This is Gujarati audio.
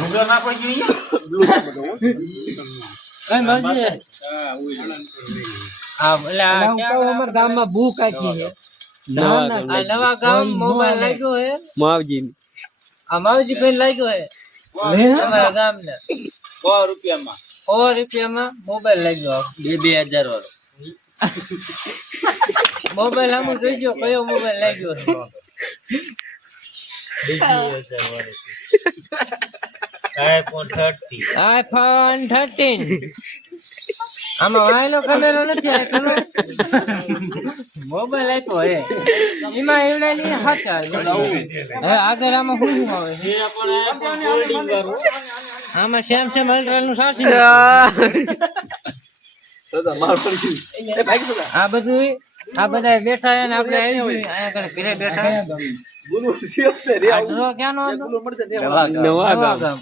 ઢુંગર ના કોઈ જોઈએ કઈ મરજી હા ઓલા અમારા ગામમાં બુક આખી છે આ નવા ગામ મોબાઈલ લાગ્યો હે માવજી આ માવજી ભાઈ લાગ્યો હે અમારા ગામ ને 100 રૂપિયામાં 100 રૂપિયામાં મોબાઈલ લાગ્યો 2000 વાળો મોબાઈલ આમ જોઈ ગયો કયો મોબાઈલ લાગ્યો આઈફોન 13 આમાં વાયલો કેમેરો નથી આખલો મોબાઈલ આપ્યો હે એમાં એવડા ની હાચા હવે આગળ આમાં શું આવે છે આમાં સેમસંગ અલ્ટ્રા નું સાસી આ બધું આ બધા બેઠા હે ને આપણે આવી અહીંયા કને ઘરે બેઠા ગુરુ છે આ ડ્રો ક્યાંનો હતો નવા ગામ